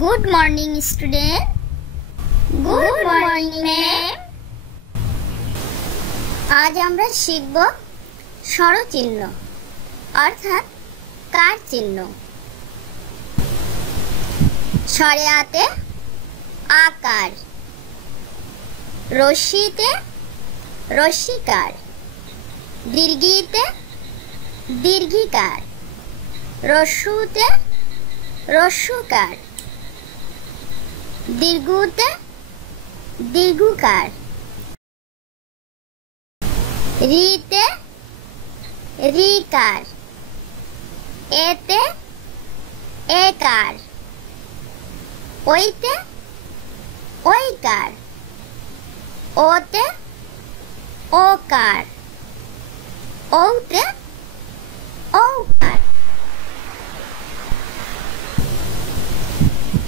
Good morning, student. Good morning, ma'am. आज আমরা শিখব স্বরচিহ্ন অর্থাৎ কার চিহ্ন। স্বরে আতে আকার, রস্যিতে রস্যিকার, দীর্ঘিতে দীর্ঘিকার, রস্যুতে রস্যুকার, দীর্ঘুতে দীর্ঘকার, রিতে রিকার, এতে একার, ওইতে ওইকার, ওতে ওকার, ওতে ওকার।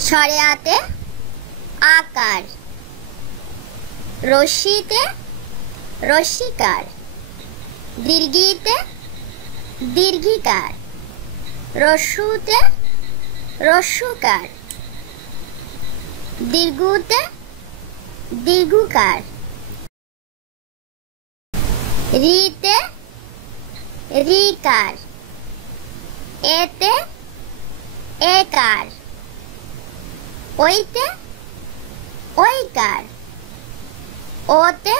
স্বরে আতে আকার, রস্যিতে রস্যিকার, দীর্ঘিতে দীর্ঘিকার, রস্যুতে রস্যুকার, দীর্ঘুতে দীর্ঘকার, রিতে রিকার, এতে একার, ওইতে ওইকার, ওতে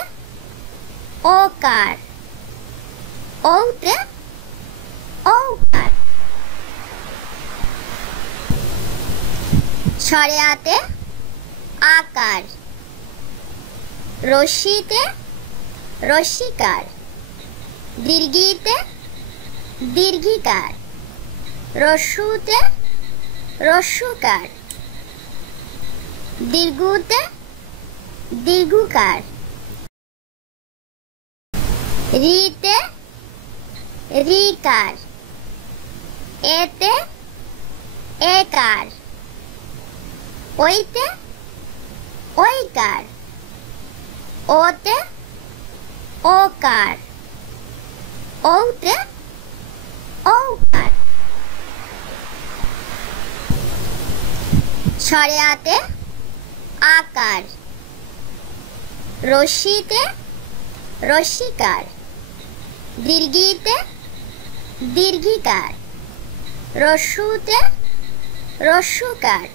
ওকার, ওতে ওকার। স্বরে আতে আকার, রস্যিতে রস্যিকার, দীর্ঘিতে দীর্ঘিকার, রস্যুতে রস্যুকার, দীর্ঘুতে দীর্ঘকার, রিতে রিকার, এতে একার, ওইতে ওইকার, ওতে ওকার, ওতে ওকার। স্বরে আতে আকার, রস্যিতে রস্যিকার, দীর্ঘিতে দীর্ঘিকার, রস্যুতে রস্যুকার,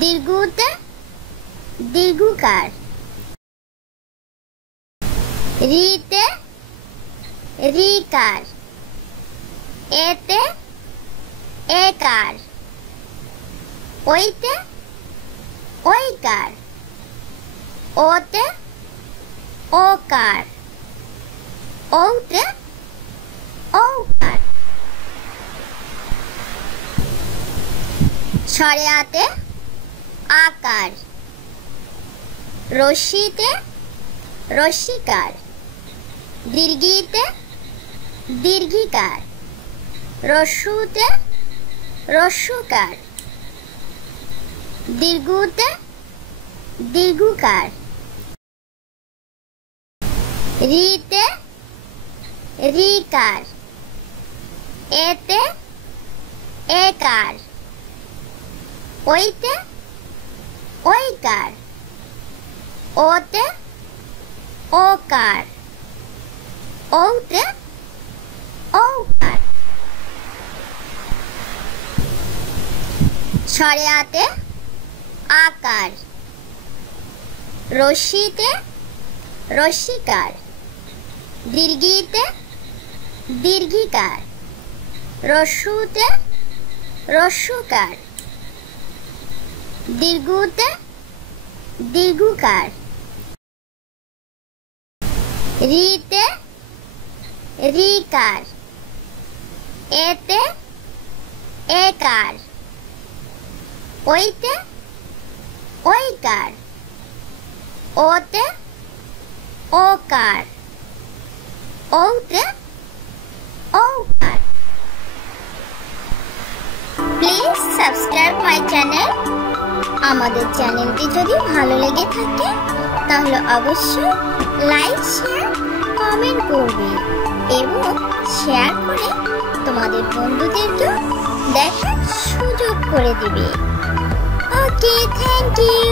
দীর্ঘুতে দীর্ঘকার, রিতে রিকার, এতে একার, ওইতে ওইকার, ওতে ওকার, ওতে ওকার। স্বরে আতে আকার, রস্যিতে রস্যিকার, দীর্ঘিতে দীর্ঘিকার, রস্যুতে রস্যুকার, দীর্ঘুতে দীর্ঘকার, রিতে রিকার, এতে একার, ওইতে ওইকার, ওতে ওকার, ওতে ওকার। স্বরে আতে আকার, রস্যিতে রস্যিকার, দীর্ঘিতে দীর্ঘিকার, রস্যুতে রস্যুকার, দীর্ঘুতে দীর্ঘকার, রিতে রিকার, এতে একার, ওইতে ওইকার, ওতে ওকার, ওতে ওকার। Please subscribe my channel. আমাদের চ্যানেলটি যদি ভালো লেগে থাকে তাহলে অবশ্যই লাইক শেয়ার কমেন্ট করবে এবং শেয়ার করে তোমাদের বন্ধুদেরকেও দেখার সুযোগ করে দিবে। ওকে, থ্যাংক ইউ।